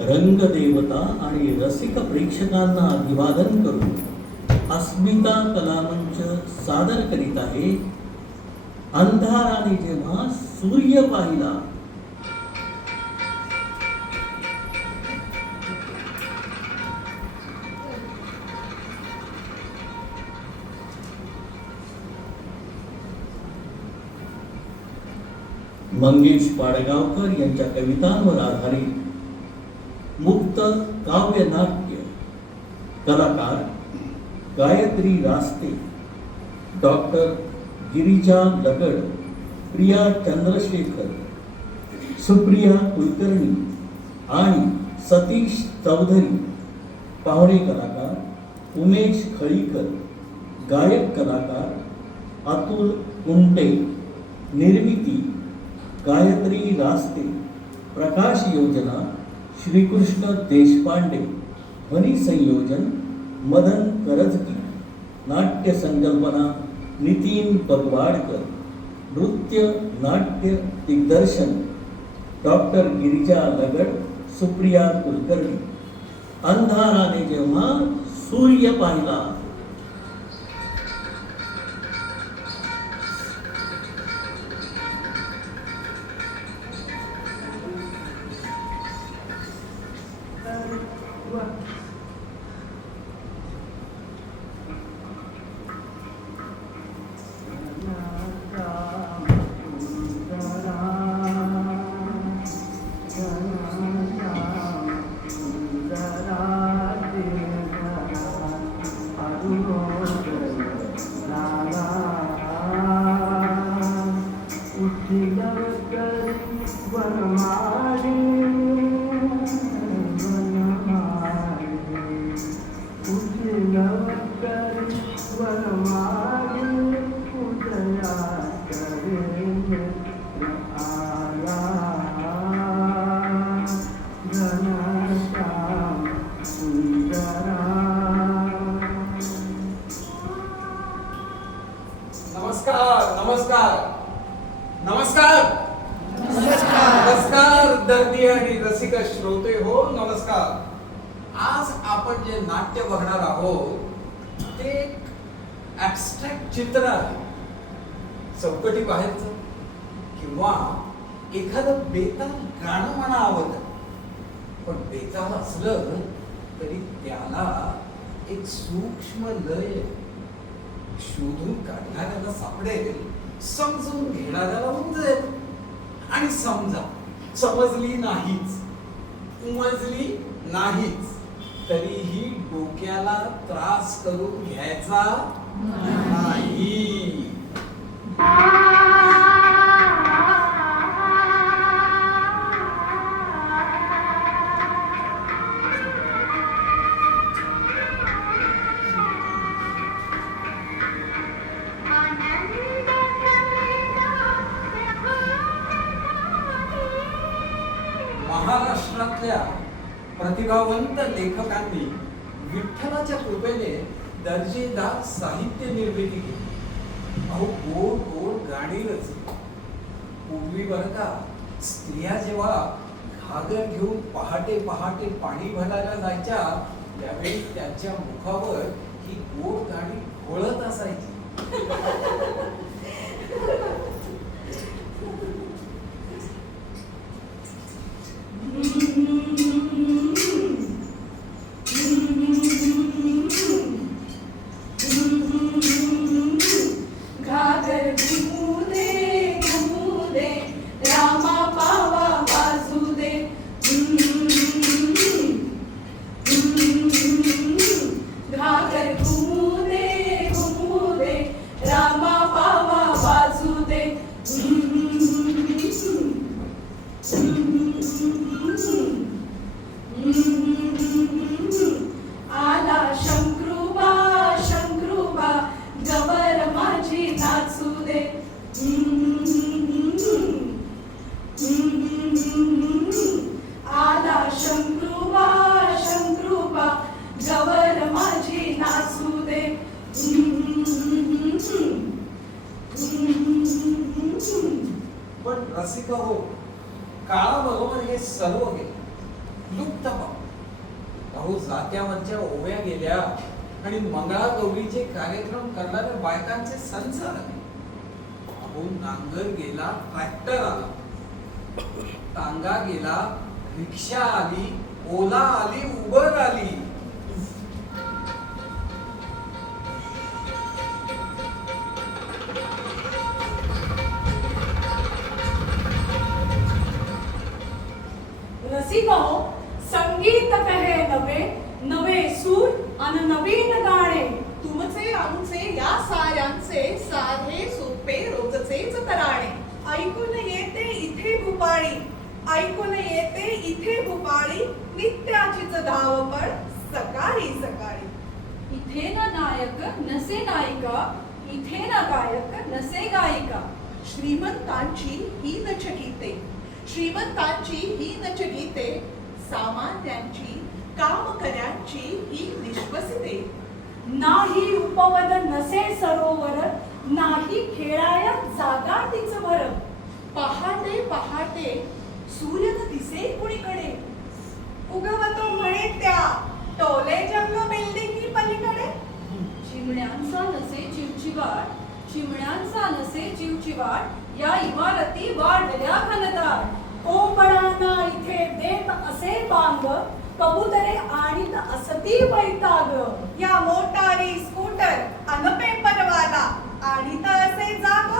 रंगदेवता आणि रसिक प्रेक्षकांना अभिवादन करून अस्मिता कलामंच सादर करीत आहे अंधाराने जेव्हा सूर्य पाहिला. मंगेश पाडगावकर यांच्या कवितांवर आधारित मुक्त काव्य नाट्य. कलाकार गायत्री रास्ते, डॉक्टर गिरिजा लगड, प्रिया चंद्रशेखर, सुप्रिया कुलकर्णी आणि सतीश चौधरी. पाहुणे कलाकार उमेश खळीकर, गायक कलाकार अतुल कुंटे. निर्मिती गायत्री रास्ते, प्रकाश योजना श्रीकृष्ण देशपांडे, ध्वनी संयोजन मदन करजगी, नाट्य संकल्पना नितीन बगवाडकर, नृत्य नाट्य दिग्दर्शन डॉक्टर गिरिजा लगड, सुप्रिया कुलकर्णी. अंधाराने जेव्हा सूर्य पाहिला. नमस्कार दर्दी आणि रसिक श्रोते हो, नमस्कार. आज आपण जे नाट्य बघणार आहोत ते ऍबस्ट्रॅक्ट चित्र आहे. चौकटी बाहेरचं किंवा एखादं बेताल गाणं म्हणा आवडतं, पण बेताल असलं तरी त्याला एक सूक्ष्म लय शोधून काढणाऱ्याला सापडेल, समजून घेणाऱ्याला उमजेल. आणि समजा समजली नाहीच, उमजली नाहीच, तरीही डोक्याला त्रास करून घ्यायचा नाही. महाराष्ट्रातल्या प्रतिभावंत लेखकांनी विठ्ठलाच्या कृपेने दर्जेदार साहित्य निर्मिती केली. अहो गोड गोड गाणी रचली. पूर्वी बरं का, स्त्रिया जेव्हा घागर घेऊन पहाटे पहाटे पाणी भरायला जायच्या त्यावेळी त्यांच्या मुखावर ही गोड गाणी घोळत असायची. रसिक हो, काळाबरोबर हे सर्व गेले. लुप्त पाव. अहो जात्यावरच्या ओव्या गेल्या आणि मंगळागौरीचे कार्यक्रम करणाऱ्या बायकांचे संच आले. अहो नांगर गेला, ट्रॅक्टर आला, टांगा गेला, रिक्षा आली, ओला आली, उबर आली. रसिक हो, संगीत कहे नवे नवे सूर आणि नवीन गाणे. तुमचे आमचे या साऱ्यांचे साधे सोपे रोजचेच तराणे. ऐकून येते इथे भूपाळी, ऐकून येते इथे भूपाळी, नित्याचीच धावपळ सकाळी सकाळी. इथे ना नायक नसे नायिका, इथे ना गायक नसे गायिका. श्रीमंतांची ही नचगीते, श्रीमंतांची ही नचगीते, सामान्यांची कामकऱ्यांची ही निश्वसिते. नाही उपवन नसे सरोवर, नाही खेळाया जागा तीच भर. पहाटे पहाटे सूर्य न दिसे कुणीकडे, उगवतो म्हणे त्या टोले जंग बिल्डिंग पलीकडे. चिमण्यांचा नसे चिवचिवाट, चिमण्यांचा नसे चिवचिवाट, या इमारती वाढल्या घनदाट. कोंबडांना इथे देत असे बांग, कबुतरे आणीत असती वैताग. या मोटारी स्कूटर अन पेपरवाला आणीत असे जाग.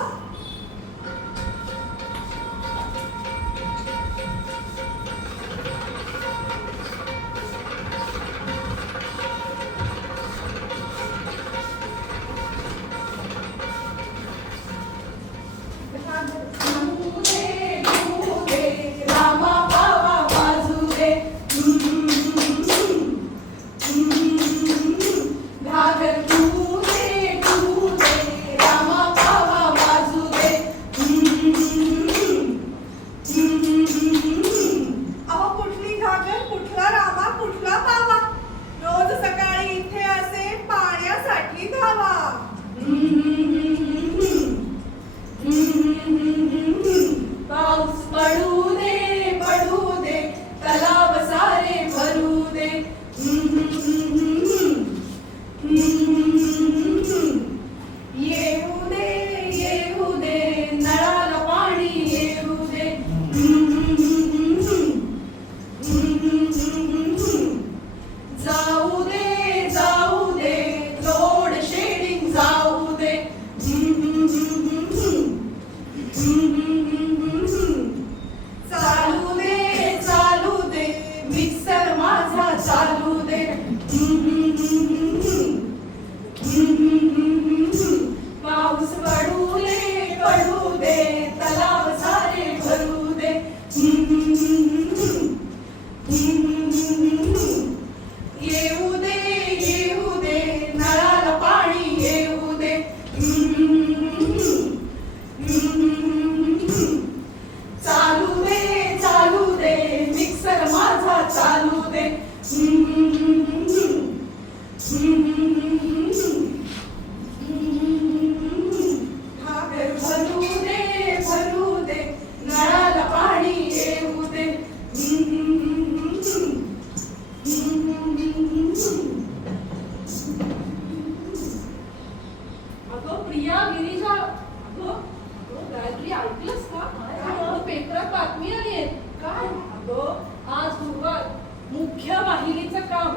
मुख्य वाहिनीचं काम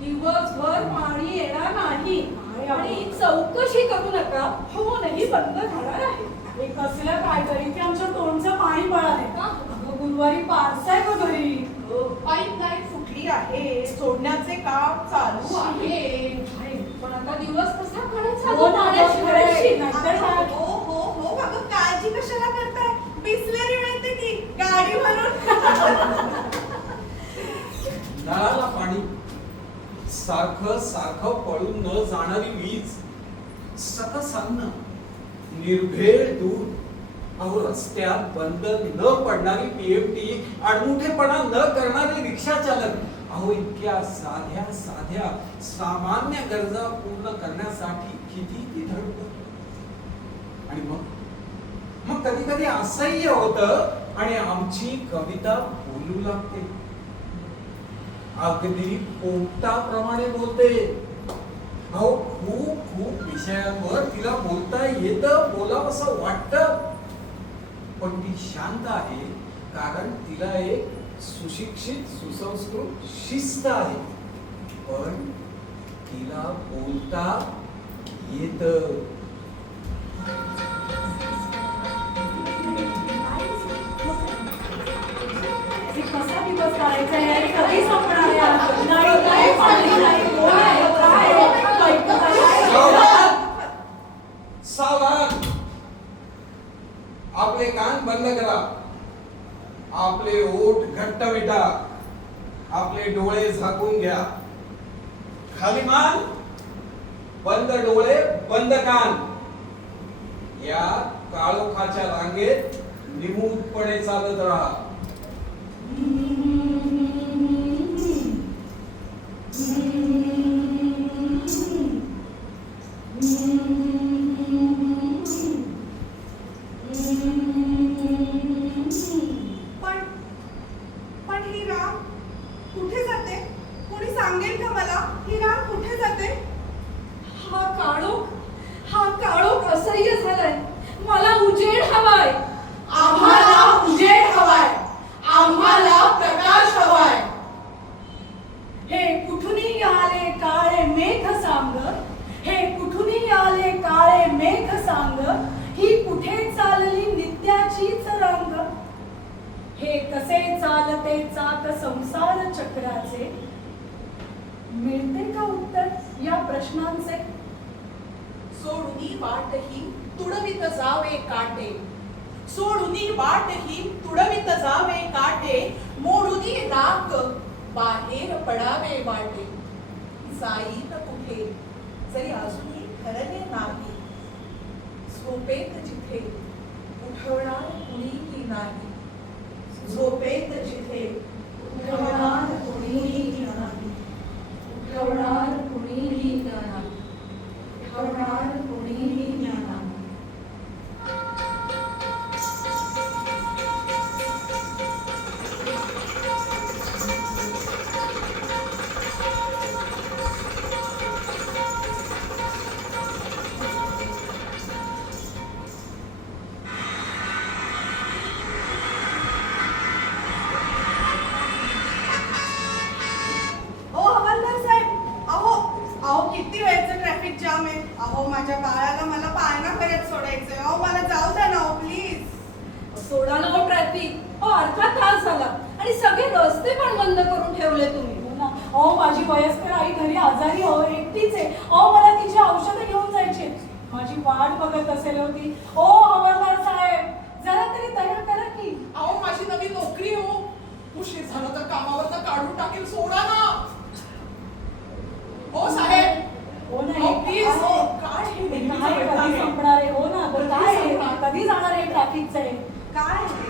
दिवसभर पाणी येणार नाही आणि चौकशी करू नका, फोनही बंद राहणार आहे. हे कसलं काय तरी की आमच्या तोंडचं पाणी पळाले का. अगं गुरुवारी पार्सल आहे गं घरी. पाईपलाईन फुटली आहे, सोडण्याचे काम चालू आहे. पण आता दिवस कसा काढायचा? हो ना, पाण्याशिवाय? नाहीतर काय? हो हो हो अगं काळजी कशाला करताय, बिसलेरी मिळते की गाडी भरून. नळाला पाणी, सारखं सारखं पळून न जाणारी वीज, सकस अन्न, निर्भेळ दूध, अहो रस्त्यात बंद न पडणारी पीएमटी, आडमुठेपणा न करणारे रिक्षा चालक, अहो इतक्या साध्या साध्या सामान्य गरजा पूर्ण करण्यासाठी किती ती धडपड. आणि मग कधी कधी असह्य होतं आणि आमची कविता बोलू लागते. अगदी पोपटाप्रमाणे बोलते. अहो खूप खूप विषयांवर तिला बोलता येतं, बोलावंसं वाटतं, पण ती शांत आहे कारण तिला एक सुशिक्षित सुसंस्कृत शिस्त आहे. पण तिला बोलता येतं. कसा दिवस काढायचा आहे आणि कधी संपणार आहे आज? नाही काय पाणी नाही, कोण आहे, काय आहे? बायको काय आहे? सावधान! सावधान! आपले कान बंद करा, आपले ओठ घट्ट मिटा, आपले डोळे झाकून घ्या. खाली मान, बंद डोळे, बंद कान. या काळोखाच्या रांगेत निमूटपणे चालत राहा. पण ही राग कुठे जाते? कोणी सांगेल का मला ही राग कुठे जाते? हा काळोख असह्य झालाय. मला उजेड हवाय. आम्हाला उजेड हवाय, आम्हाला प्रकाश हवाय. हे कुठूनही आले काळे मेघ सांग, हे कुठूनही आले काळे मेघ सांग, ही कुठे चालली नित्याचीच रांग. हे कसे चालते चाक संसार चक्राचे? मिळते का उत्तर या प्रश्नांचे? सोडूनी वाटही तुडवित जावे काटे, सोडूनी वाटही तुडवित जावे काटे, मोडूनी राख बाहेर पडावे वाटे. जाईन कुठे जरी अजूनही ठरले नाही, झोपेत जिथे उठवणार कुणीही नाही, झोपेत जिथे उठवणार कुणीही नाही, उठवणार कुणीही नाही, उठवणार कुणीही नाही. ओ हवालदार साहेब, अहो अहो किती वेळचं ट्रॅफिक जाम आहे. अहो माझ्या बाळाला मला पाळणाघरात सोडायचंय. अहो मला जाऊ द्या ना प्लीज. सोडा ना हो ट्रॅफिक. अर्धा तास झाला आणि सगळे रस्ते पण बंद करून ठेवले तुम्ही. हो ना. अहो माझी वयस्कर आई घरी आजारी हो, एकटीच आहे. अहो मला तिची औषधं घेऊन जायची आहेत. माझी वाट बघत असेल होती. ओ हवालदार साहेब, जरा तरी दया करा की. अहो माझी नवी नोकरी हो, उशीर झाला तर कामावर काढून टाकेल, सोडा ना. हो साहेब, हो ना, अहो, प्लीज. अहो, काय हे हे नेहमीच काय घडतं कधी आहे? संपणार आहे? हो ना, तर कधी काय आहे? संपणार? कधी जाणार आहे ट्रॅफिकचं हे? काय हे?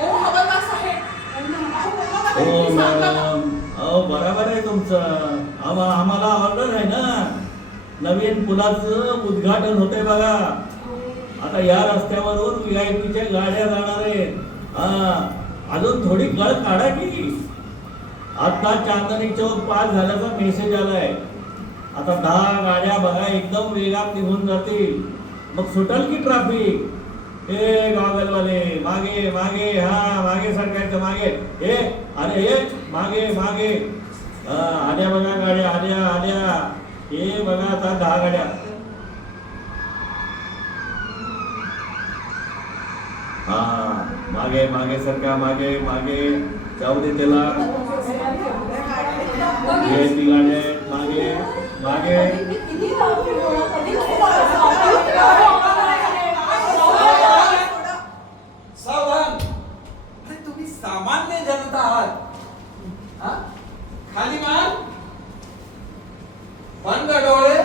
ओ हवालदार साहेब, हो ना. अहो मला हो काहीतरी सांगा ना. मॅडम, अहो बरोबर आहे तुमचं. आम्हाला ऑर्डर आहे ना, नवीन पुलाचं उद्घाटन होतंय बघा. आता या रस्त्यावरून VIP च्या गाड्या जाणार आहेत. अजून थोडी गळ काढा की. आता चांदणी चौक पास झाल्याचा मेसेज आलाय. आता 10 गाड्या बघा एकदम वेगात निघून जातील. मग सुटल की ट्रॅफिक. ए गॉगलवाले, मागे मागे, हा मागे सरकायचं मागे. अरे मागे मागे. आल्या बघा गाड्या, आल्या. हे बघा आता 10 गाड्या. हा मागे मागे सरका, मागे जाऊ दे त्याला. हे ती गाड्या आहेत, मागे. किती ट्रॅफिक होणार? कधी सावधान! अरे तुम्ही सामान्य जनता आहात. हा? खाली मान, बंद डोळे,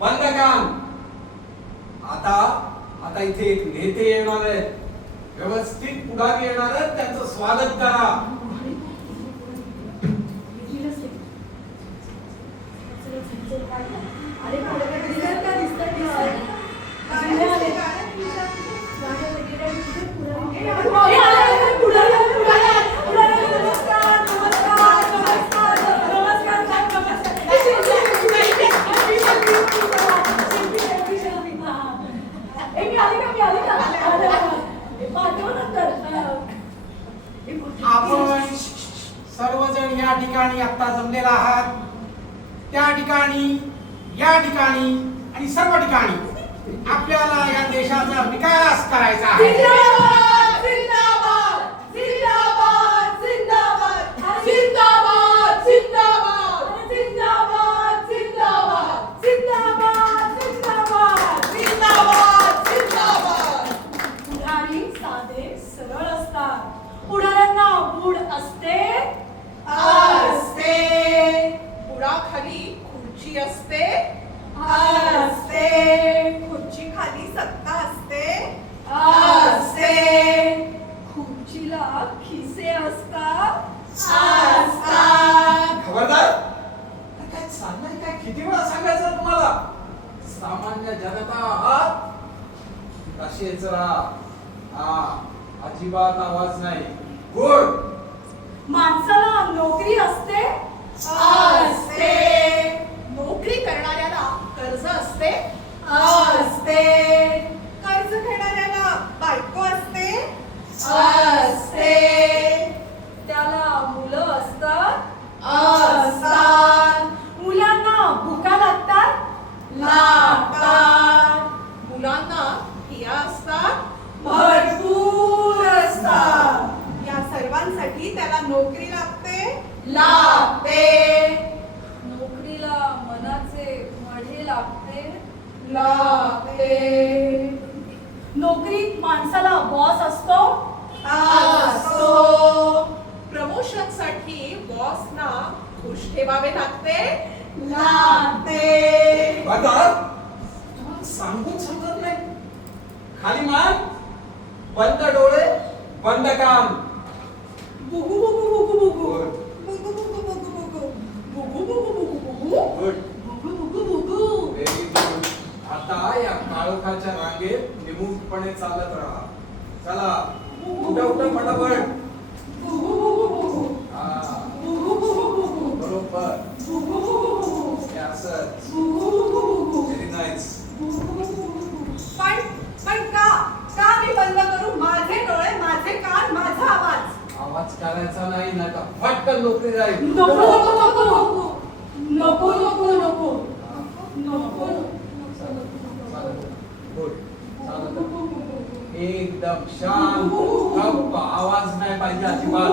बंद कान. आता इथे एक नेते येणार आहेत. व्यवस्थित पुढारी येणार आहेत, त्यांचं स्वागत करा. अरे दिसत का दिसत गाड्या- पुढे ठिकाणी आता जमलेला आहात त्या ठिकाणी, या ठिकाणी आणि सर्व ठिकाणी आपल्याला या देशाचा विकास करायचा आहे. जिंदाबाद जिंदाबाद जिंदाबाद जिंदाबाद जिंदाबाद जिंदाबाद जिंदाबाद जिंदाबाद जिंदाबाद जिंदाबाद जिंदाबाद जिंदाबाद. पुढारी साधे सरळ असतात, पुढाऱ्यांना मूड असते असते. बुडाखाली खुर्ची असते असते. खुर्ची खाली सत्ता असते असते. खुर्चीला खिसे असतात असतात. खबरदार. काय चाललंय काय? किती वेळा सांगायचं तुम्हाला? सामान्य जनता आहात, तसेच राहा. अजिबात आवाज नाही. गुड. माणसाला नोकरी असते असते. नोकरी करणाऱ्याला कर्ज असते असते. कर्ज घेणाऱ्याला बायको असते असते. त्याला मुलं असतात असतात. मुलांना भुका लागतात लागतात. मुलांना हिया असतात भरपूर असतात. या सर्वांसाठी त्याला नोकरी लागते लागते. नोकरीला मनाचे मढे लागते लागते. नोकरीत माणसाला बॉस असतो असतो. प्रमोशन साठी बॉसना खुश ठेवावे लागते लागते. खबरदार. तुम्हाला सांगून समजत नाही. खाली मान, बंद डोळे, बंद कान. बुगू बुगू बुगू बुगू गुड. बुगू बुगू बुगू बुगू बुगू बुगू बुगू बुगू गुड. बुगू बुगू बुगू. Very good. आता या काळोखाच्या रांगेत निमूटपणे चालत राहा. चला उठा उठा फटाफट. हा. बरोबर. हे असंच. Very nice. पण का मी बंद करू? माझे डोळे, माझे कान, माझा आवाज. आवाज करायचा नाही ना का फटकन नोकरी जाईल. नको नको नको नको नको नको नको गुड. चालत. एकदम शांत, गप्प. आवाज नाही पाहिजे अजिबात.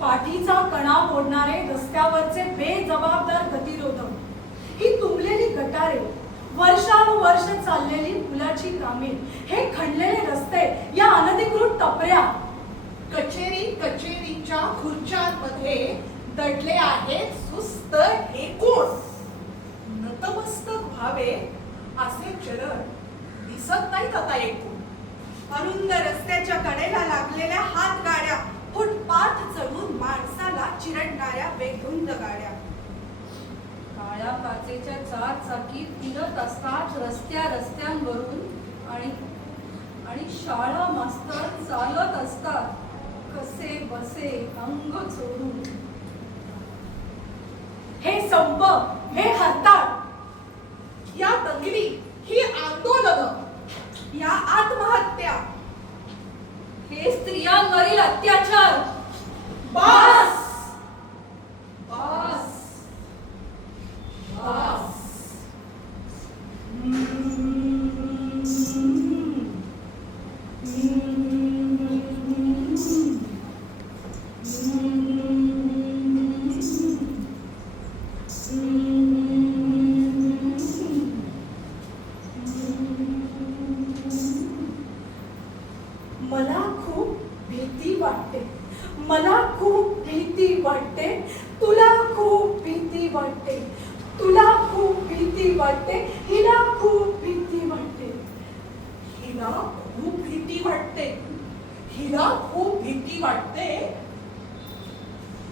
पाठीचा कणा मोडणारे रस्त्यावरचे बेजबाबदार गतिरोधक, ही तुंबलेली गटारे, वर्षानुवर्ष चाललेली पुलाची कामे, हे खणलेले रस्ते, या अनधिकृत टपऱ्या, कचेरीच्या खुर्च्यांमध्ये दडले आहेत सुस्त एकूण. नतमस्तक व्हावे असे चरण दिसत नाहीत आता एकूण. अरुंद रस्त्याच्या कडेला लागलेल्या हात गाड्या, फुटपाथ चढून माणसाला चिरडणाऱ्या बेधुंद गाड्या. काळ्या काचेच्या चार चाकी फिरत असतात रस्त्यांवरून आणि शाळा मास्तर चालत असतात कसे बसे अंग चोरून. हे संप, हे हरताळ, या दंगली, ही आंदोलन, या आत्महत्या, हे स्त्रियांवरील अत्याचार. बस बस बस. मला खूप भीती वाटते, मला खूप भीती वाटते, तुला खूप भीती वाटते, तुला खूप भीती वाटते, हिला खूप भीती वाटते. हिला खूप भीती वाटते, हिला खूप भीती वाटते,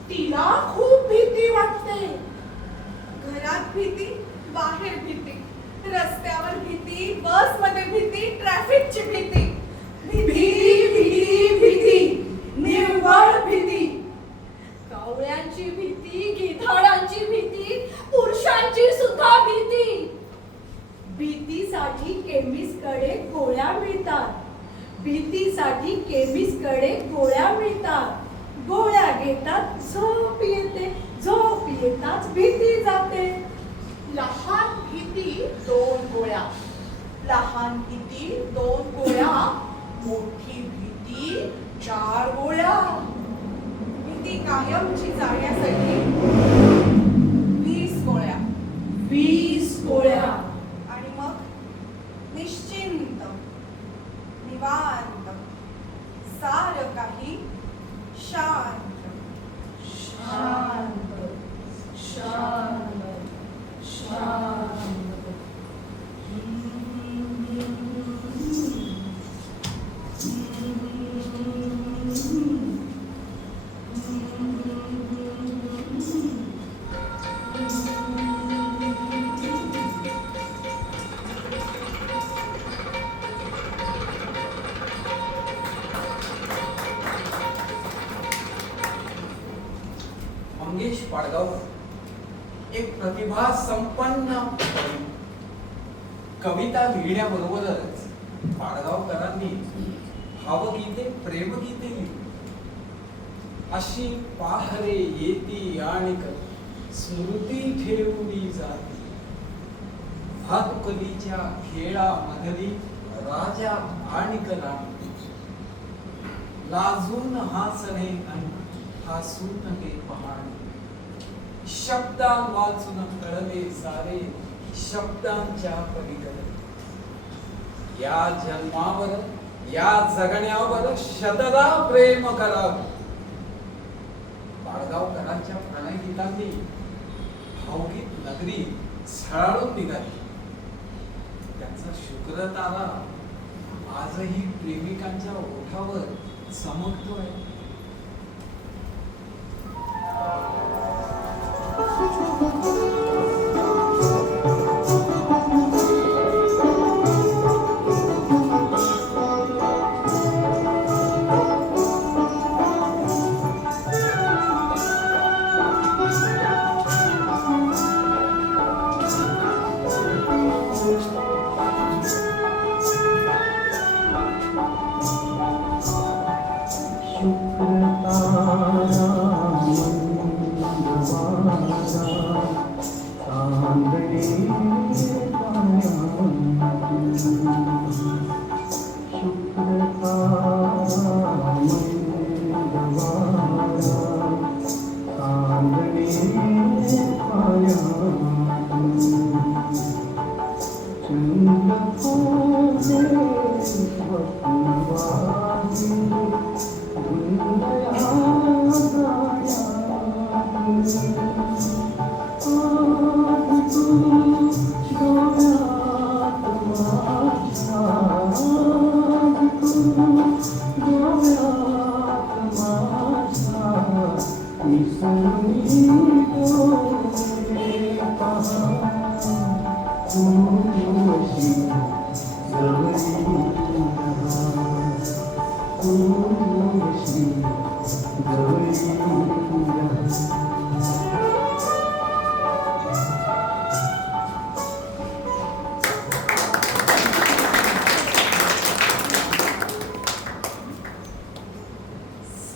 तिला खूप भीती वाटते. घरात भीती, बाहेर भीती, रस्त्यावर भीती, बसमध्ये भीती, ट्रॅफिकची भीती. भीती भीती भीती, निव्वळ भीती. कावळ्यांची भीती, गिधाडांची भीती, पुरुषांची सुद्धा भीती. केमिस्टकडे गोळ्या मिळतात. भीतीसाठी केमिस्टकडे गोळ्या मिळतात. गोळ्या घेतात झोप येते, झोप येताच भीती जाते. लहान भीती 2 गोळ्या, लहान भीती 2 गोळ्या, मोठी भीती 4 गोळ्या. भीती कायमची जाण्यासाठी 20 गोळ्या. 20 गोळ्या. आणि मग निश्चिंत, निवांत, सारं काही शांत. शांत, शांत, शांत. मंगेश पाडगावकर एक प्रतिभा संपन्न कवी. कविता लिहिण्याबरोबरच पाडगावकरांनी भावगीते, प्रेमगीते लिहिली. अशी पाहरे येती आणि स्मृती ठेवली जाते. भातुकलीच्या खेळामधली राजा आणि राणी. लाजून हासणे आणि हसून हे पहाणे. शब्दां वाचून कळले सारे, शब्दांच्या पलीकडे. या जन्मावर, या जगण्यावर शतदा प्रेम करावं. पाडगावकरांच्या प्रणयगीतांनी भावगीत नगरी झळाळून निघाली. त्यांचा शुक्रतारा आजही प्रेमिकांच्या ओठावर चमकतोय.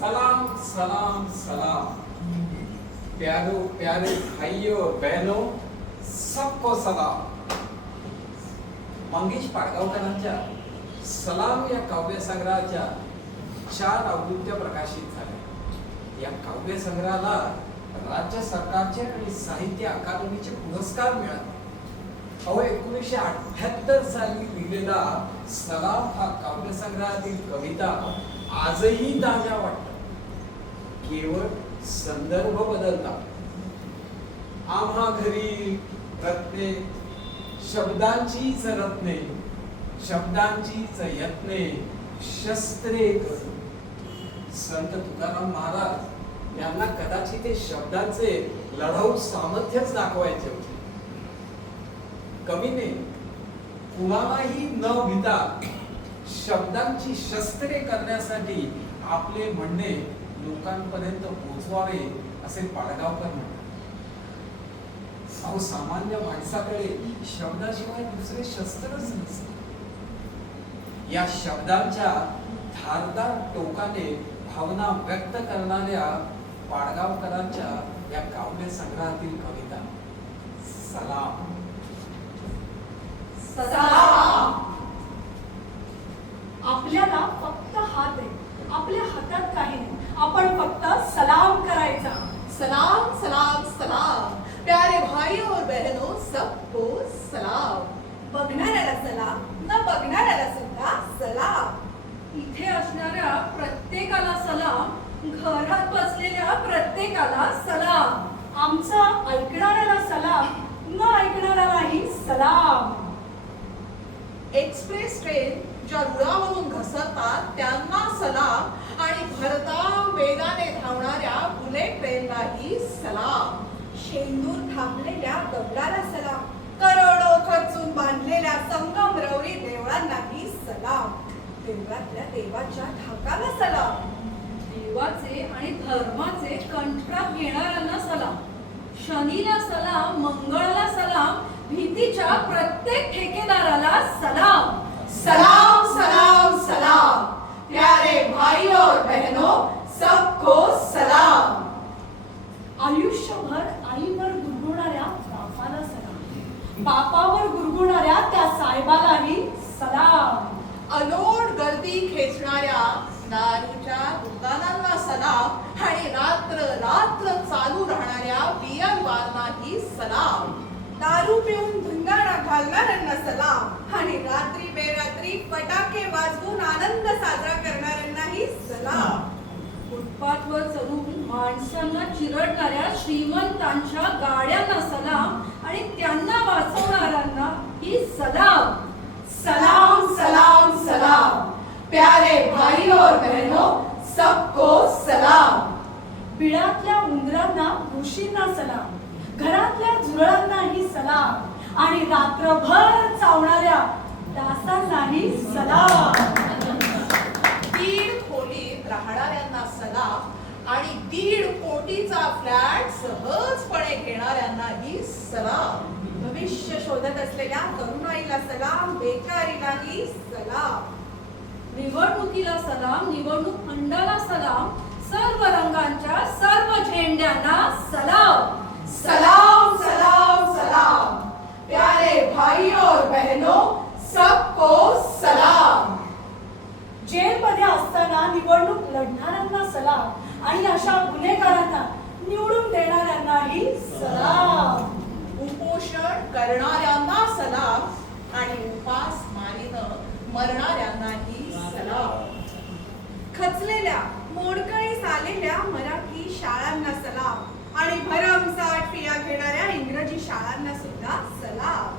सलाम सलाम सलाम, प्यारो प्यारे भाइयों बहनों, सबको सलाम. मंगेश पाडगावकरांच्या सलाम या काव्यसंग्रहाच्या 4 आवृत्त्या प्रकाशित झाल्या. या काव्यसंग्रहाला राज्य सरकारचे आणि साहित्य अकादमीचे पुरस्कार मिळाले. 1978 साली लिहिलेला सलाम हा काव्यसंग्रहातील कविता आजही ताज्या वाटतात. केवळ संदर्भ बदलतात. आम्हा घरी रत्ने, शब्दांचीच रत्ने, शब्दांचीच यत्ने, शस्त्रे करू. संत तुकाराम महाराज यांना कदाचित ते शब्दांचे लढाऊ सामर्थ्यच दाखवायचे होते. कवीने कुणालाही न भिता शब्दांची शस्त्रे करण्यासाठी आपले म्हणणे लोकांपर्यंत पोहोचवावे असे पाडगावकर म्हणतात. सामान्य माणसाकडे शब्दाशिवाय दुसरे शस्त्रच नसते. या शब्दांच्या धारदार टोकाने भावना व्यक्त करणाऱ्या पाडगावकरांच्या या काव्य संग्रहातील कविता सलाम. सलाम. आपल्याला फक्त हात आहे, आपल्या हातात काही नाही. आपण फक्त सलाम करायचा. सलाम सलाम सलाम प्यारे भाई और बहनों सबको सलाम. बघणाऱ्याला सलाम, न बघणाऱ्याला सुद्धा सलाम. इथे असणाऱ्या प्रत्येकाला सलाम, घरात बसलेल्या प्रत्येकाला सलाम. आमचा ऐकणाऱ्याला सलाम, न ऐकणाऱ्यालाही सलाम. एक्सप्रेस ट्रेन ज्या रुळावरून घसरतात त्यांना सलाम आणि भरधाव वेगाने धावणाऱ्या बुलेट ट्रेनलाही सलाम. शेंदूर थांबलेल्या दगडाला सलाम, करोडो खर्चून बांधलेल्या संगमरवरी देवळांनाही सलाम. देवळातल्या देवाच्या धाकाला सलाम. देवाचे आणि धर्माचे कंत्राट घेणाऱ्यांना सलाम. शनीला सलाम, मंगळाला सलाम, भीतीच्या प्रत्येक ठेकेदाराला सलाम. सलाम सलाम सलाम प्यारे भाई और बहनों सबको सलाम. आयुष्यभर आईवर गुरगुणाऱ्या बापाला सलाम. बापावर गुरगुणाऱ्या त्या साहेबालाही सलाम. अलोट गर्दी खेचणाऱ्या दारूच्या दुकानांना सलाम आणि रात्र रात्र चालू राहणाऱ्या बियर बारनाही सलाम. दारू पिऊन धिंगाणा घालणाऱ्यांना सलाम आणि रात्री बेरात्री फटाके वाजवून आनंद साजरा करणाऱ्यांनाही सलाम. फुटपाथवर चढून माणसांना चिरडणाऱ्या श्रीमंतांच्या गाड्यांना सलाम आणि त्यांना वाचवणाऱ्यांना ही सलाम. सलाम सलाम सलाम प्यारे भाई और बहनों सबको सलाम. बिळातल्या उंदरांना ऋषींना सलाम. घरातल्या झुरळांनाही सलाम आणि रात्रभर चावणाऱ्या डासांनाही सलाम. दीड खोलीत राहणाऱ्यांना सलाम आणि 1.5 कोटीचा फ्लॅट सहजपणे घेणाऱ्यांनाही सलाम. भविष्य शोधत असलेल्या तरुणाईला सलाम, बेकारीलाही सलाम. निवडणुकीला सलाम, निवडणूक खंडाला सलाम, सर्व रंगांच्या सर्व झेंड्यांना सलाम. सलाम सलाम सलाम प्यारे भाई और बहनों सबको सलाम. जेलमध्ये असताना निवडणूक लढणाऱ्यांना सलाम आणि अशा गुन्हेगारांना निवडून देणाऱ्यांनाही सलाम. उपोषण करणाऱ्यांना सलाम आणि उपासमारीनं मरणाऱ्यांनाही सलाम. खचलेल्या मोडकळीस आलेल्या मराठी शाळांना सलाम आणि भरमसाठ फिया घेणाऱ्या इंग्रजी शाळांना सुद्धा सलाम.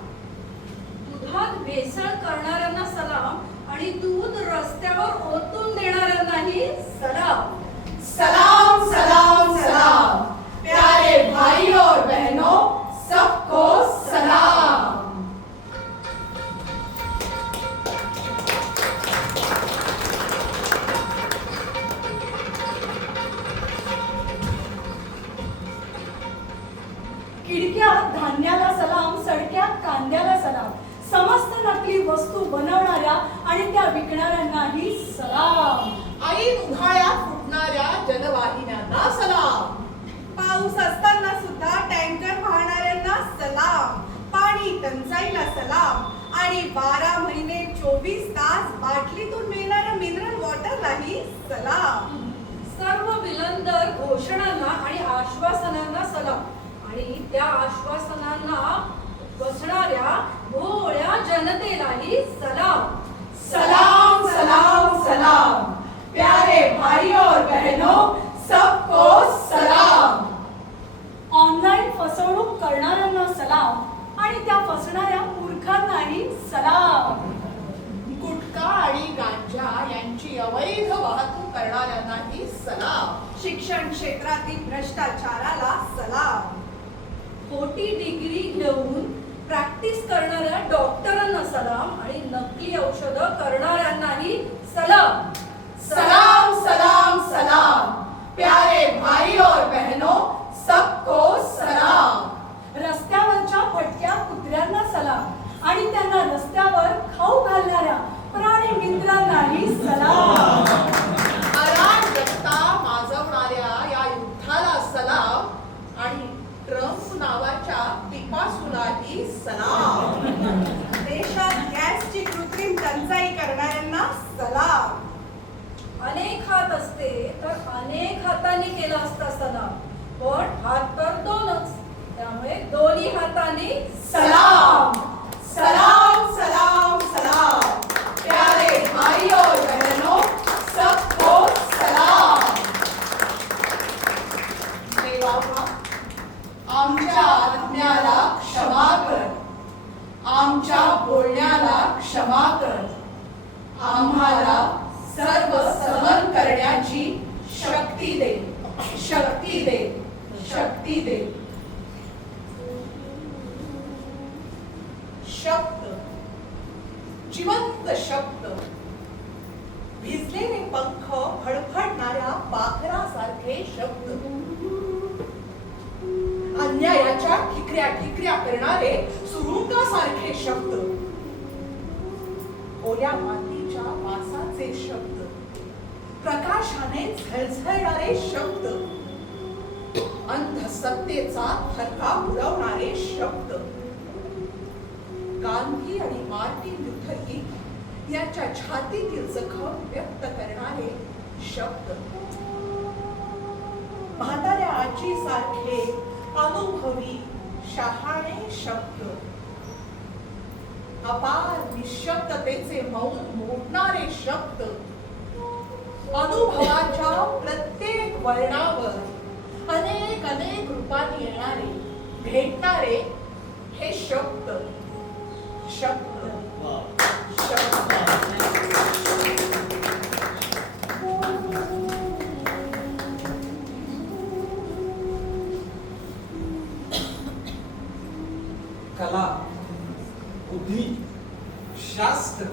दुधात भेसळ करणाऱ्यांना सलाम आणि दूध रस्त्यावर ओतून देणाऱ्यांनाही सलाम. सलाम सलाम सलाम प्यारे भाई और बहनों सबको सलाम. किडक्या धान्याला सलाम, सडक्या कांद्याला सलाम. समस्त नकली वस्तू बनवणाऱ्या आणि त्या विकणाऱ्यांनाही सलाम. आई उन्हाळ्यात फुटणाऱ्या जलवाहिन्यांना सलाम. पाऊस असताना सुद्धा टँकर वाहणाऱ्यांना सलाम. पाणी टंचाईला सलाम आणि 12 महिने 24 तास बाटलीतून मिळणाऱ्या मिनरल वॉटरलाही सलाम. सर्व विलंदर घोषणांना आणि आश्वासनांना सलाम आणि त्या आश्वासनांना बसणाऱ्या भोळ्या जनतेलाही सलाम. सलाम सलाम सलाम प्यारे भाई और बहनों सबको सलाम. ऑनलाईन फसवणूक करणाऱ्यांना सलाम आणि त्या फसणाऱ्या मूर्खांनाही सलाम. गुटखा आणि गांजा यांची अवैध वाहतूक करणाऱ्यांनाही सलाम. शिक्षण क्षेत्रातील भ्रष्टाचाराला सलाम. खोटी डिग्री घेऊन प्रॅक्टिस करणाऱ्या डॉक्टरांना सलाम आणि नकली औषधं करणाऱ्यांनाही सलाम. सलाम सलाम सलाम प्यारे भाई और बहनों सबको सलाम. रस्त्यावरच्या भटक्या कुत्र्यांना सलाम आणि त्यांना रस्त्यावर खाऊ घालणाऱ्या प्राणी मित्रांनाही सलाम. अराजकता माजवणाऱ्या या युद्धाला सलाम आणि ट्रम्प नावाच्या पिपासूलाही सलाम. देशात गॅसची कृत्रिम टंचाई करणाऱ्यांना सलाम. अनेक हात असते तर अनेक हातांनी केला असता सलाम, पण हात तर दोनच, त्यामुळे दोन्ही हातांनी सलाम. सलाम सलाम सलाम. प्यारे भाइयों बहनों, सबको सलाम. देवा, आमच्या आत्म्याला क्षमा कर, आमच्या बोलण्याला क्षमा कर, आम्हाला सर्व सहन करण्याची शक्ती दे, शक्ती दे, शक्ती दे. शब्द, जिवंत शब्द, भिजलेले पंख फडफडणाऱ्या पाखरासारखे शब्द, अन्यायाच्या ठिकऱ्या ठिकऱ्या करणारे सुरुंगासारखे शब्द, ओल्या मातीच्या वासाचे शब्द, प्रकाशाने झळझळणारे शब्द, अंधसत्तेचा थरका उडवणारे शब्द, गांधी आणि मार्टिन लुथर किंग यांच्या छातीतील जखम व्यक्त करणारे शब्द, म्हाताऱ्या आजीसारखे अनुभवी शहाणे शब्द, अपार निःशब्दतेचे मौन मोडणारे शब्द, अनुभवाच्या प्रत्येक वळणावर अनेक अनेक रूपांनी येणारे भेटणारे हे शब्द, शब्द, शब्द. कला, बुद्धी, शास्त्र,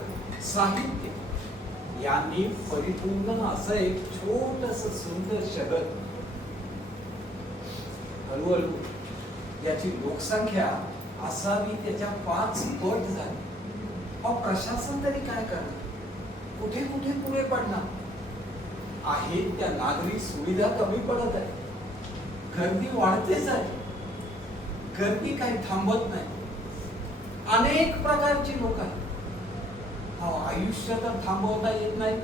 साहित्य यांनी परिपूर्ण असं एक छोटस सुंदर शहर. हळूहळू याची लोकसंख्या असावी त्याच्या 5 पट झाली. प्रशासन तरी काय करणार? कुठे कुठे पुढे पडणार? आहेत त्या नागरी सुविधा कमी पडत आहे, गर्दी वाढतेच आहे. गर्दी काही थांबत नाही. अनेक प्रकारची लोक आहेत. आयुष्य तर थांबवता येत नाही.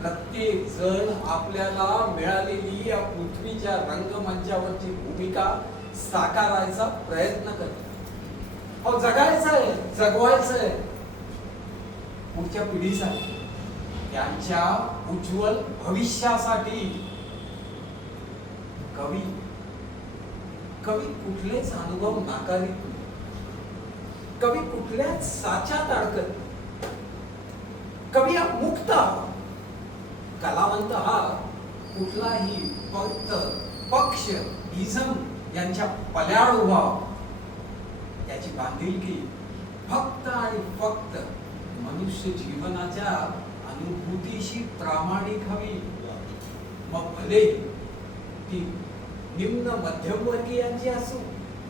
प्रत्येक जण आपल्याला मिळालेली या पृथ्वीच्या रंगमंचावरची भूमिका साकारायचा प्रयत्न करतो. जगायचं आहे, जगवायचं आहे पुढच्या पिढीसाठी, त्यांच्या उज्ज्वल भविष्यासाठी. कवी कवी कुठलेच अनुभव नाकारीत नाही. कवी कुठल्याच साच्यात अडकत नाही. कवी हा मुक्त हवा. कलावंत हा कुठलाही फक्त पक्ष इझम यांच्या पल्याड उभा. त्याची बांधिलकी फक्त आणि फक्त मनुष्य जीवनाच्या अनुभूतीशी प्रामाणिक हवी. मग भले ती निम्न मध्यमवर्गीयांची असो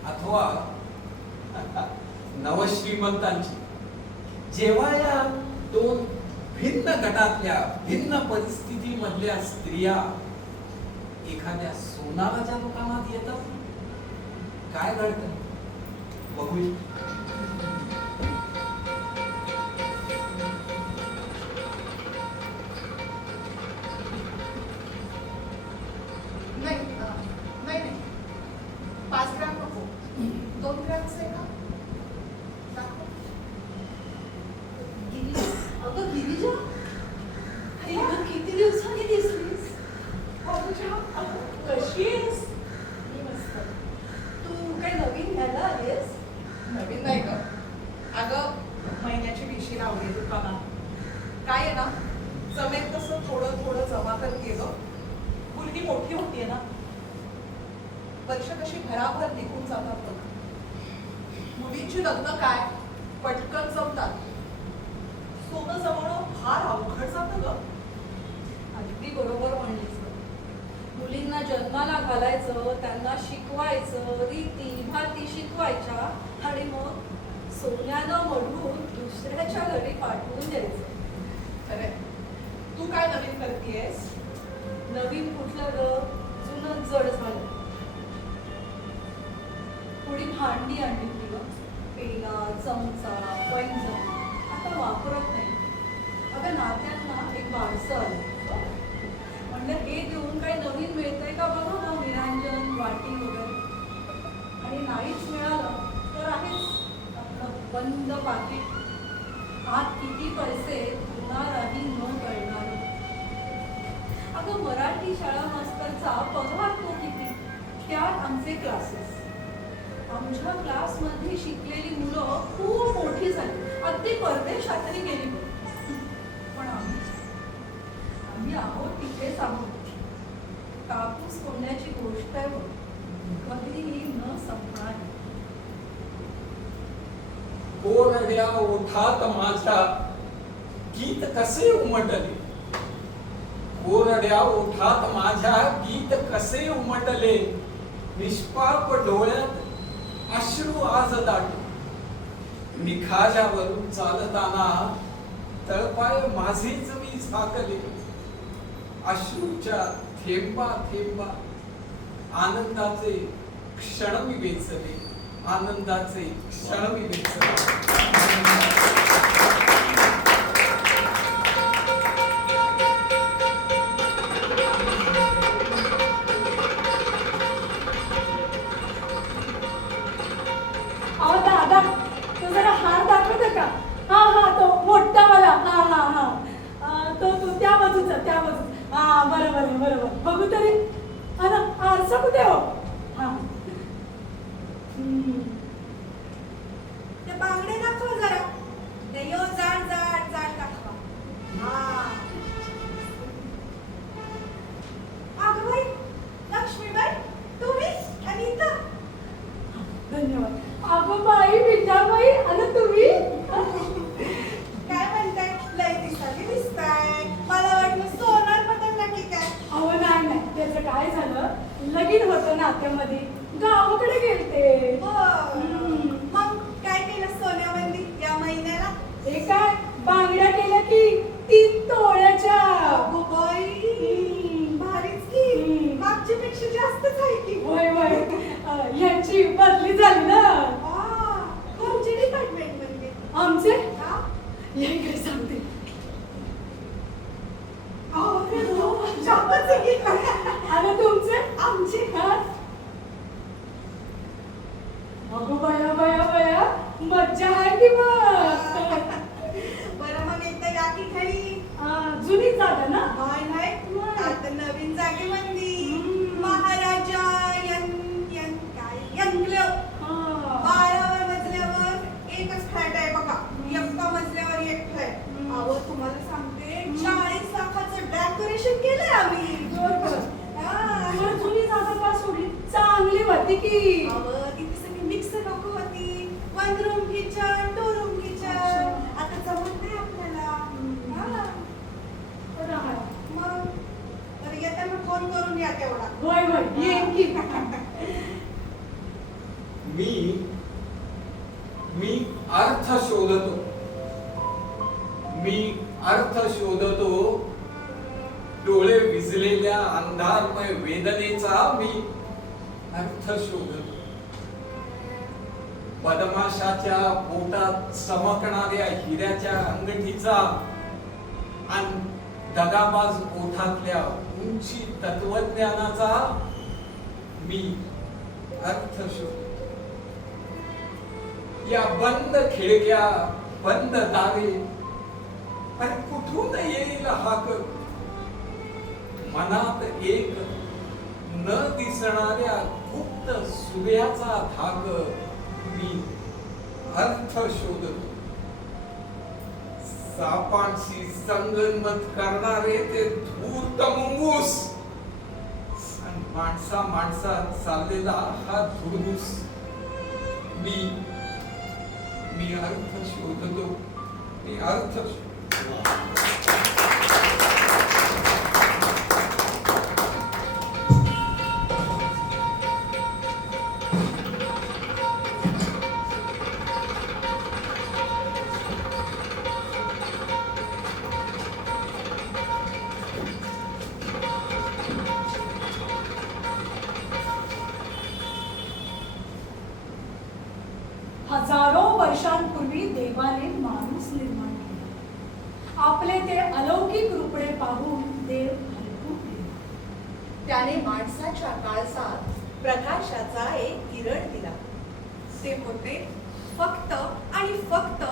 अथवा नवश्रीमंतांची. जेव्हा या दोन भिन्न गटातल्या भिन्न परिस्थितीमधल्या स्त्रिया एखाद्या सोनाराच्या दुकानात येतात, काय घडतं बघूया. नाही नाही नाही, 5 ग्रॅम नको, 2 ग्रॅमचं आहे का? दाखव. अगं गिरिजा, अरे अगं किती दिवसांनी दिसलीस. कशी आहेस? मी मस्त. तू काय नवीन घ्यायला आलीस? नवीन नाही ग. अगं महिन्याची भिशी लावली दुकानात. काय आहे ना, जमेल तसं थोडं थोडं जमा करत गेलो. मुलगी मोठी होतीये ना, वर्ष कशी भराभर निघून जातात बघ. मुलींची लग्न काय पटकन जमतात. सोनं जमवणं फार अवघड जातं ग. अगदी बरोबर म्हणलीस. मुलींना जन्माला घालायचं, त्यांना शिकवायचं, रीती भाती शिकवायच्या आणि मग सोन्यानं मढवून दुसऱ्याच्या घरी पाठवून द्यायचं. खरंय. तू काय नवीन करतेयस? नवीन कुठलं ग, जुनं जड झालं. थोडी भांडी आणली होती ग, पेला, चमचा, पैंजण आता वापरत नाही. अगं नात्यात ना एक बारसं आलं. म्हणलं हे देऊन काही नवीन मिळतंय का बघा ना, निरांजन, वाटी वगैरे. आणि नाहीच मिळालं तर आहेच आपलं बंद पाकिट. आत किती पैसे होणारही न कळणार. अगं मराठी शाळा मास्तरचा पगार तो किती, त्यात आमचे क्लासेस. आमच्या क्लासमध्ये शिकलेली मुलं खूप मोठी झाली, अगदी परदेशातही गेली. पण आम्ही आहोत तिथेच आहोत. कापूस कोंड्याची गोष्ट आहे बघ, कधीही न संपणार. कोरड्या ओठात माझ्या गीत कसे उमटले, कोरड्या ओठात माझ्या गीत कसे उमटले, निष्पाप डोळ्यात अश्रू आज दाटू. निखाजावरून चालताना तळपाय माझेच मी झाकले. अश्रूच्या थेंबा थेंबा आनंदाचे क्षण मी वेचले, आनंदाचे क्षण मी वेचले. अहो दादा, तो जरा हार दाखवते का? हा हा, तो मोठा वाला. हा हा हा, तो तो त्या बाजूचा, त्या बाजूचा. हा बरोबर आहे, बरोबर. बघू तरी. हा ना, आरसा कुठे हो? हा. ते बांगडे दाखव जरा. ते यो जाड जाड जाड दाखवा. हा. अगं बाई, लक्ष्मीबाई, तुम्ही आणि इथं? धन्यवाद. अगं बाई, विद्याबाई, आणि तुम्ही? काय म्हणताय? लय दिसायला दिसताय. मला वाटलं सोनार बदलला की काय? अहो नाही नाही, त्याचं काय झालं, लगीन होतं नात्यामध्ये, गावाकडे गेलते. मग काय केलं सोन्यामध्ये या महिन्याला? हे काय, बांगड्या केल्या की 3 तोळ्याच्या. अगो बाई, भारीच की. मागच्या पेक्षा जास्तच आहे की. होय होय, ह्याची बदली झाली ना. कोणच्या डिपार्टमेंट मध्ये? आमचे हा? हे काय सांगते. जास्तच आहे की. आणि तुमचे? आमचे हा? अगो बया बया बया, मज्जा आहे की मग. बरं मग एकदा या की घरी. जुनी जागा ना. नाही आता नवीन जागेमध्ये महाराजा एन्क्लेव 12व्या मजल्यावर एकच फ्लॅट आहे बघा. एका मजल्यावर एक फ्लॅट. अहो तुम्हाला सांगते 40 लाखाचं डेकोरेशन केलंय आम्ही. बरं, जुनी जागा का सोडली, चांगली होती की. अहो तिथे सगळी मिक्स लोक होती. 1 रूम किचन, 2 रूम किचन. आता जमत नाही आपल्याला. मग बरं येताना फोन करून या तेवढा. होय होय, येईन की. मी अर्थ शोधतो, मी अर्थ शोधतो. डोळे विझलेल्या अंधारमय वेदनेचा मी अर्थ शोधतो. बदमाशाच्या पोटात चमकणाऱ्या हिऱ्याच्या अंगठीचा आणि दगाबाज ओठातल्या उंची तत्वज्ञानाचा मी अर्थ शोधतो. या बंद खिडक्या, बंद दारे, अरे कुठून येईल हाक. मनात एक न दिसणाऱ्या गुप्त सूर्याचा धाक मी अर्थ शोधतो. सापांशी संगनमत करणारे ते धूर्त मुंगूस आणि माणसा माणसात चाललेला हा धुडूस. मी अर्थ शोधतो, मी अर्थ हजारो वर्षांपूर्वी देवाने माणूस निर्माण केला. आपले ते अलौकिक रूपडे पाहून देव हरखून गेला. त्याने माणसाच्या काळजात प्रकाशाचा एक किरण दिला. ते होते फक्त आणि फक्त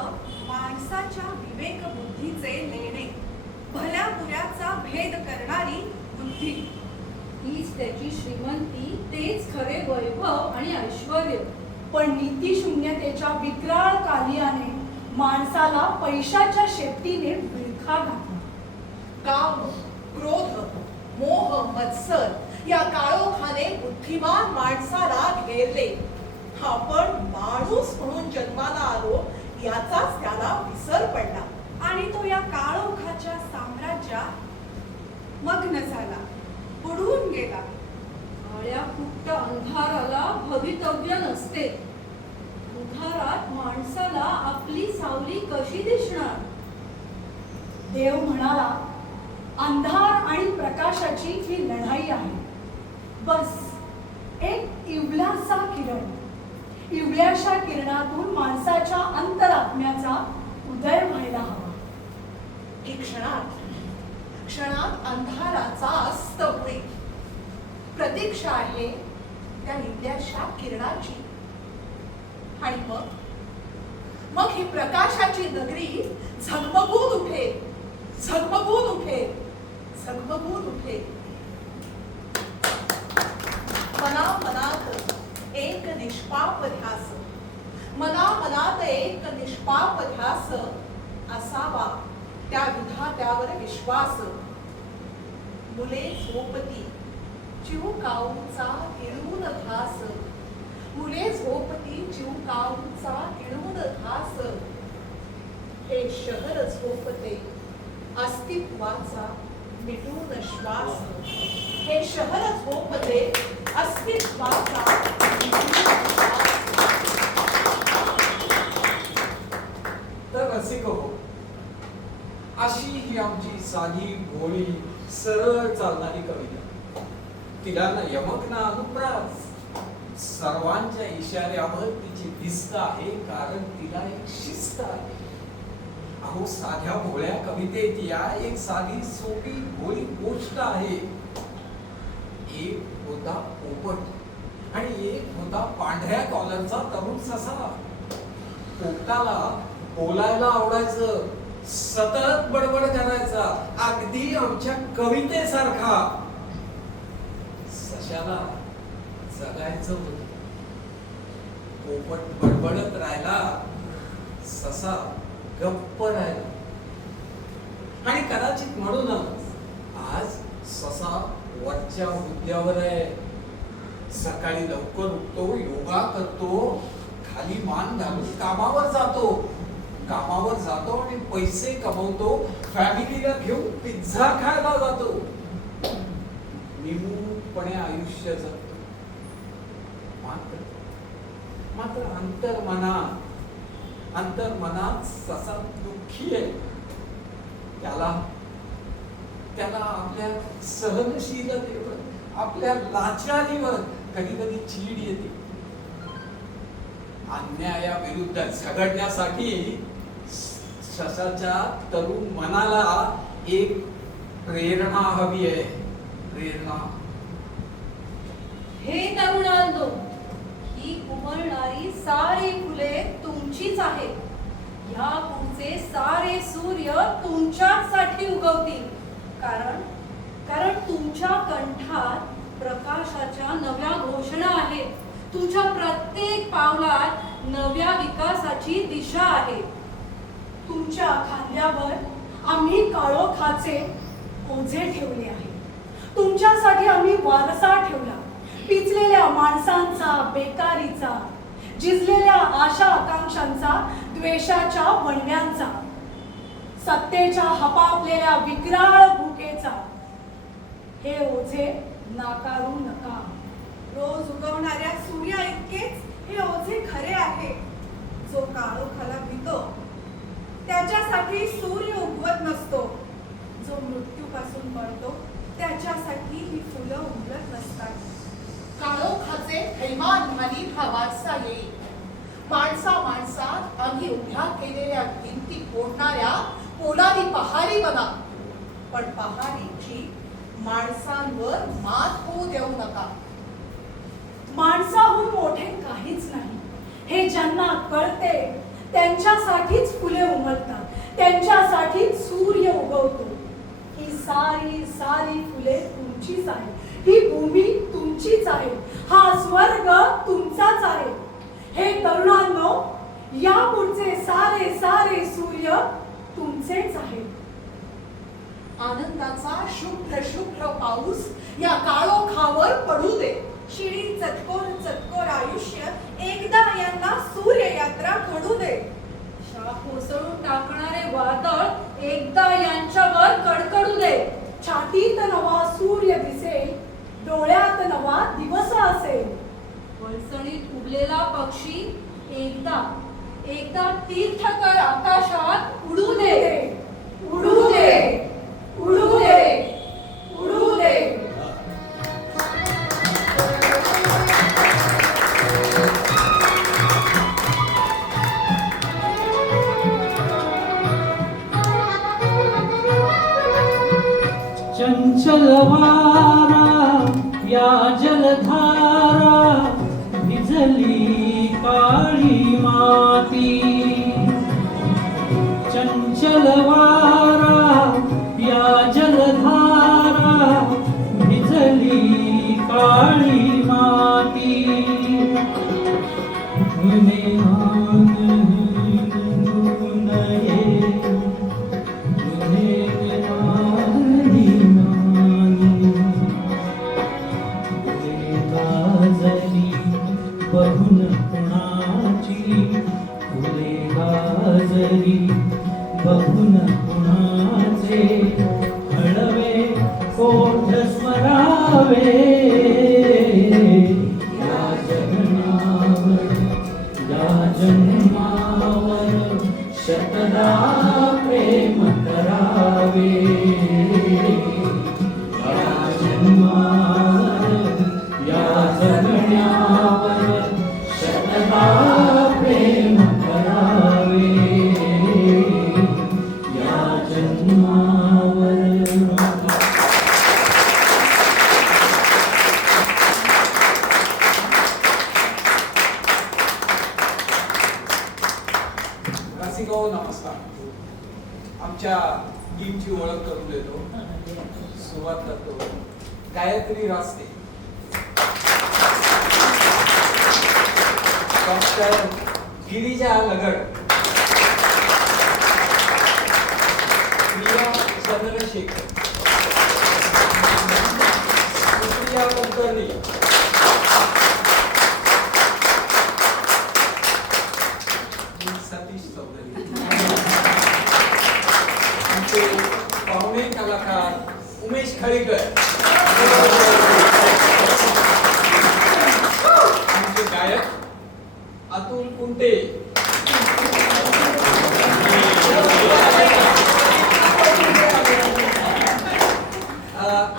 माणसाच्या विवेक बुद्धीचे लेणे, भल्या बुऱ्याचा भेद करणारी बुद्धी. हीच त्याची श्रीमंती, तेच खरे वैभव आणि ऐश्वर. पण नीतिशून्यतेच्या विक्राळ कालियाने माणसाला पैशाच्या शेपटीने विळखा घातला. काम, क्रोध, मोह, मत्सर या काळोखाने बुद्धिमान माणसाला घेरले. आपण माणूस म्हणून जन्माला आलो याचाच त्याला विसर पडला. आणि तो या काळोखाच्या साम्राज्यात मग्न झाला, बुडून गेला. काळ्या कुट्ट अंधाराला भवितव्य नसते. अंधारात माणसाला आपली सावली कशी दिसणार? देव म्हणाला, अंधार आणि प्रकाशाची ही लढाई आहे. बस एक इवलासा किरण, इवल्याशा किरणातून माणसाच्या अंतरात्म्याचा उदय व्हायला हवा. की क्षणात अंधाराचा अस्त होईल. प्रतीक्षा आहे त्या नित्याशा किरणाची. आणि मग ही प्रकाशाची नगरी झगमगून उठेल, झगमगून उठेल, झगमगून उठेल. मनात एक निष्पाप ध्यास, मनात एक निष्पाप ध्यास असावा त्या विधात्यावर विश्वास. मुले झोपती चिवकाऊचा हिळून घास, मुले झोपती चिवकाऊचा हिळून घास. हे शहर झोपते अस्तित्वाचा मिटून श्वास. हे शहर झोपते अस्तित्वाचा मिटून श्वास. तर रसिक हो, अशी ही आमची साधी भोळी सरळ चालणारी कविता. तिला ना यमक ना अनुप्रास. सर्वांच्या इशाऱ्यावर तिची भिस्त आहे, कारण तिला एक शिस्त आहे. अहो, साध्या भोळ्या कवितेत या एक साधी सोपी भोळी गोष्ट आहे. एक होता पोपट आणि एक होता पांढऱ्या कॉलरचा तरुण ससा. पोपटाला बोलायला आवडायचं, सतत बडबड करायचा, अगदी आमच्या कवितेसारखा. सशाला जगायचं होतं. पोपट बडबडत राहिला, ससा गप्प राहिला. आणि कदाचित म्हणूनच आज ससा वरच्या हुद्द्यावर आहे. सकाळी लवकर उठतो, योगा करतो, खाली मान घालून कामावर जातो आणि पैसे कमवतो. फॅमिलीला घेऊन पिझ्झा खायला जातो. निमूटपणे आयुष्य जगतो. मात्र अंतर्मनात ससा दुःखी आहे. त्याला आपल्या सहनशीलतेवर, आपल्या लाचारीवर कधी कधी चीड येते. अन्यायाविरुद्ध झगडण्यासाठी ससाच्या तरुण मनाला एक प्रेरणा हवी आहे. प्रेरणा. हे तरुणांनो, ही उमलणारी सारी फुले तुमचीच आहेत. ह्या पुढचे सारे सूर्य तुमच्यासाठी उगवतील. कारण तुमच्या कंठात प्रकाशाच्या नव्या घोषणा आहेत. तुमच्या प्रत्येक पावलात नव्या विकासाची दिशा आहे. तुमच्या खांद्यावर आम्ही काळोखाचे ओझे ठेवले आहे. तुमच्यासाठी आम्ही वारसा ठेवला, पिचलेल्या माणसांचा, बेकारीचा, झिजलेल्या आशा आकांक्षांचा, द्वेषाच्या वणव्यांचा, सत्तेच्या हपापलेल्या विक्राळ भुकेचा. हे ओझे नाकारू नका. रोज उगवणाऱ्या सूर्या इतकेच हे ओझे खरे आहे. जो काळोखाला भीतो त्याच्यासाठी सूर्य उगवत नसतो. जो मृत्यूपासून पळतो त्याच्यासाठी ही फुलं उमलत नसतात. काळोखाचे थैमान घालीत हा वारसा येईल. माणसात आम्ही उभ्या केलेल्या भिंती फोडणाऱ्या पोलादी पहारी बना, पण पहारीची माणसांवर मात होऊ देऊ नका. माणसाहून मोठे काहीच नाही हे ज्यांना कळते त्यांच्यासाठीच फुले उमलतात, त्यांच्यासाठीच सूर्य उगवतो. ही सारी सारी फुले तुमचीच आहे, ही भूमी तुमचीच आहे, हा स्वर्ग तुमचाच आहे. हे तरुणांनो, यापुढचे सारे सारे सूर्य तुमचेच आहे. आनंदाचा शुभ्र शुभ्र पाऊस या काळोखावर पडू दे. शिडी चतकोर चतकोर आयुष्य एकदा यांना सूर्य यात्रा घडू दे. शाळा कोसळून टाकणारे वादळ एकदा यांच्यावर कडकडू दे. छातीत नवा सूर्य दिसेल, डोळ्यात नवा दिवस असेल. वळसणीत उडलेला पक्षी एकदा तीर्थकर आकाशात उडू दे. उडू दे, उडू दे, उडू दे. चंचल वारा या जलधारा भिजली काळी माती. चंचल वारा या जलधारा भिजली काळी माती. बहुन कुणाची फुले गाजली बहुन कुणाचे. हळवे कोठ स्मरावे या जगनावर या जन्मावर शतदा प्रेम करावे. या जन्मावर या जगण्यावर शतदा प्रेम करावे. या जन्मावर. रसिको नमस्कार. आमच्या टीमची ओळख करून देतो. सुरुवात करतो गायत्री रास्ते, डॉक्टर गिरिजा लगड, प्रिया चंद्रशेखर, सुप्रिया कुलकर्णी, सतीश चौधरी. आमचे पाहुणे कलाकार उमेश खळीकर, आमचे गायक अतुल कुंटे,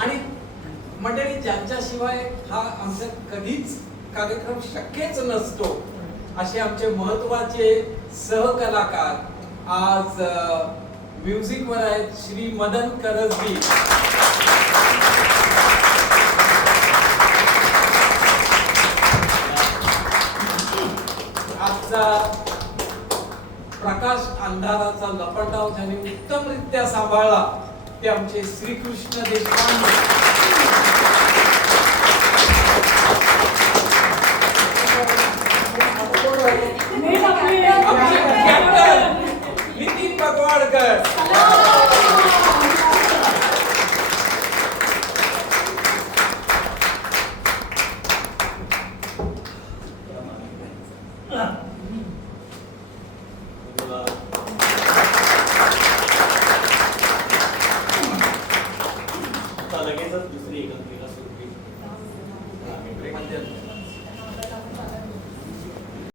आणि मंडळी ज्यांच्याशिवाय हा आमचा कधीच कार्यक्रम शक्यच नसतो असे आमचे महत्वाचे सहकलाकार आज म्युझिक वर आहेत श्री मदन करजगी. आजचा प्रकाश अंधाराचा लपंडाव ज्याने उत्तमरित्या सांभाळला ते आमचे श्रीकृष्ण देशपांडे. आमचे कॅप्टन नितीन पगवाडकर. आता लगेचच दुसरी एकांकिका सुरू केली.